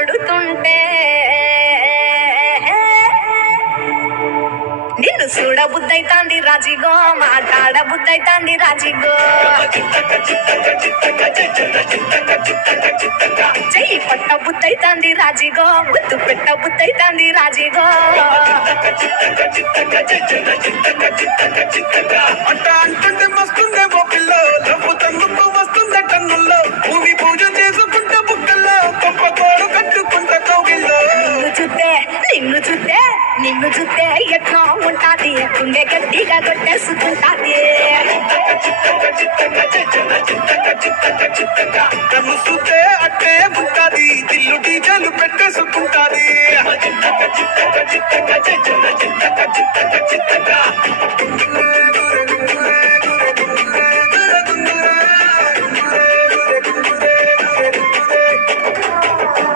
కొడుతుంటే నిన్ను చూడ బుద్ధైతాంది రాజిగో, మాట్లాడ బుద్ధైతాంది రాజిగో, చెయ్యి పట్ట బుద్ధైతాంది రాజిగో, ముద్దు పెట్ట బుద్ధైతాంది రాజిగో. అంట అంటుంటే మస్తుందే బొక్కల్లో, లవ్వు తన్నుకు వస్తుందే టన్నుల్లో, భూమి పూజ చేసుకుంటే బుక్కల్లో, గొప్ప కోడు కట్టుకుంటే కౌగిల్లో. నిన్ను చూస్తే ఎట్లా ఉంటాది, గుండె గట్టిగా కొట్టేసుకుంటాది. నన్ను చూస్తే అట్టే ఉంటాది, దిల్లు డీజలు పెట్టేసుకుంటాది.